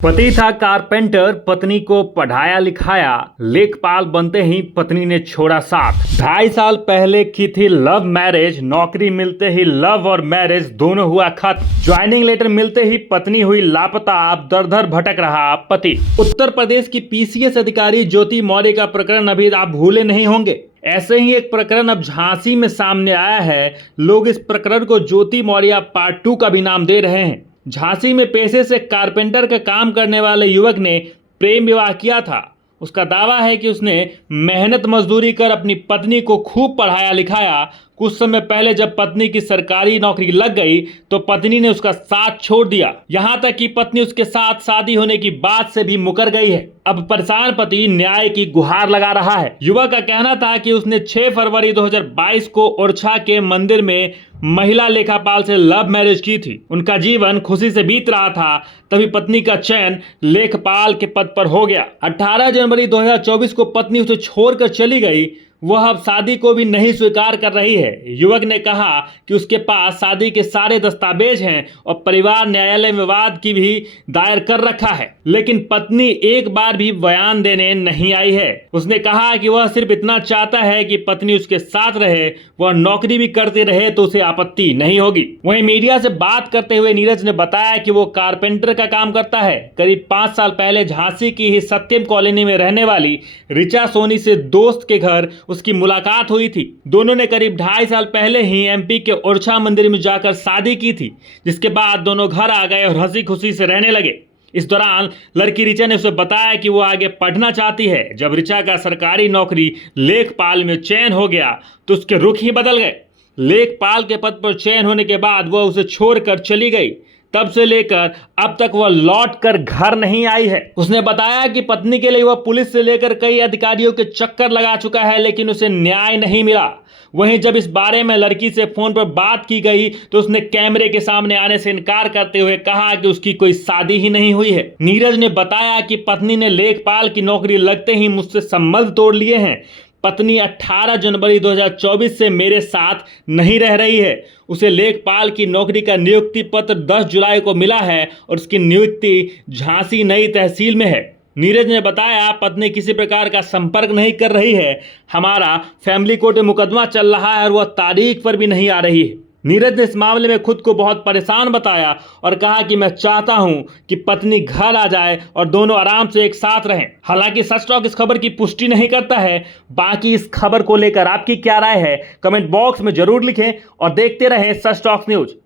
पति था कारपेंटर, पत्नी को पढ़ाया लिखाया, लेखपाल बनते ही पत्नी ने छोड़ा साथ। 2.5 साल पहले की थी लव मैरिज, नौकरी मिलते ही लव और मैरिज दोनों हुआ खत्म। ज्वाइनिंग लेटर मिलते ही पत्नी हुई लापता, अब दर दर भटक रहा पति। उत्तर प्रदेश की पीसीएस अधिकारी ज्योति मौर्य का प्रकरण अभी आप भूले नहीं होंगे। ऐसे ही एक प्रकरण अब झांसी में सामने आया है। लोग इस प्रकरण को ज्योति मौर्य पार्ट 2 का भी नाम दे रहे हैं। झांसी में पेशे से कारपेंटर का काम करने वाले युवक ने प्रेम विवाह किया था। उसका दावा है कि उसने मेहनत मजदूरी कर अपनी पत्नी को खूब पढ़ाया लिखाया। कुछ समय पहले जब पत्नी की सरकारी नौकरी लग गई तो पत्नी ने उसका साथ छोड़ दिया। यहां तक कि पत्नी उसके साथ शादी होने की बात से भी मुकर गई है। अब परेशान पति न्याय की गुहार लगा रहा है। युवक का कहना था कि उसने 6 फरवरी 2022 को ओरछा के मंदिर में महिला लेखापाल से लव मैरिज की थी। उनका जीवन खुशी से बीत रहा था, तभी पत्नी का चयन लेखपाल के पद पर हो गया। 18 जनवरी 2024 को पत्नी उसे छोड़कर चली गई। वह अब शादी को भी नहीं स्वीकार कर रही है। युवक ने कहा कि उसके पास शादी के सारे दस्तावेज हैं और परिवार न्यायालय में विवाद की भी दायर कर रखा है, लेकिन पत्नी एक बार भी बयान देने नहीं आई है। उसने कहा कि वह सिर्फ इतना चाहता है कि पत्नी उसके साथ रहे, वह नौकरी भी करती रहे तो उसे आपत्ति नहीं होगी। वहीं मीडिया से बात करते हुए नीरज ने बताया कि वो कारपेंटर का काम करता है। करीब 5 साल पहले झांसी की ही सत्यम कॉलोनी में रहने वाली ऋचा सोनी से दोस्त के घर उसकी मुलाकात हुई थी। दोनों ने करीब 2.5 साल पहले ही एमपी के ओरछा मंदिर में जाकर शादी की थी, जिसके बाद दोनों घर आ गए और हंसी खुशी से रहने लगे। इस दौरान लड़की ऋचा ने उसे बताया कि वो आगे पढ़ना चाहती है। जब ऋचा का सरकारी नौकरी लेखपाल में चयन हो गया तो उसके रुख ही बदल गए। लेखपाल के पद पर चयन होने के बाद वह उसे छोड़कर चली गई। तब से लेकर अब तक वह लौट कर घर नहीं आई है। उसने बताया कि पत्नी के लिए वह पुलिस से लेकर कई अधिकारियों के चक्कर लगा चुका है, लेकिन उसे न्याय नहीं मिला। वहीं जब इस बारे में लड़की से फोन पर बात की गई तो उसने कैमरे के सामने आने से इनकार करते हुए कहा कि उसकी कोई शादी ही नहीं हुई है। नीरज ने बताया कि पत्नी ने लेखपाल की नौकरी लगते ही मुझसे संबंध तोड़ लिए हैं। पत्नी 18 जनवरी 2024 से मेरे साथ नहीं रह रही है। उसे लेखपाल की नौकरी का नियुक्ति पत्र 10 जुलाई को मिला है और उसकी नियुक्ति झांसी नई तहसील में है। नीरज ने बताया, पत्नी किसी प्रकार का संपर्क नहीं कर रही है। हमारा फैमिली कोर्ट में मुकदमा चल रहा है और वह तारीख पर भी नहीं आ रही है। नीरज ने इस मामले में खुद को बहुत परेशान बताया और कहा कि मैं चाहता हूं कि पत्नी घर आ जाए और दोनों आराम से एक साथ रहें। हालांकि सच टॉक इस खबर की पुष्टि नहीं करता है। बाकी इस खबर को लेकर आपकी क्या राय है, कमेंट बॉक्स में जरूर लिखें और देखते रहें सच टॉक न्यूज।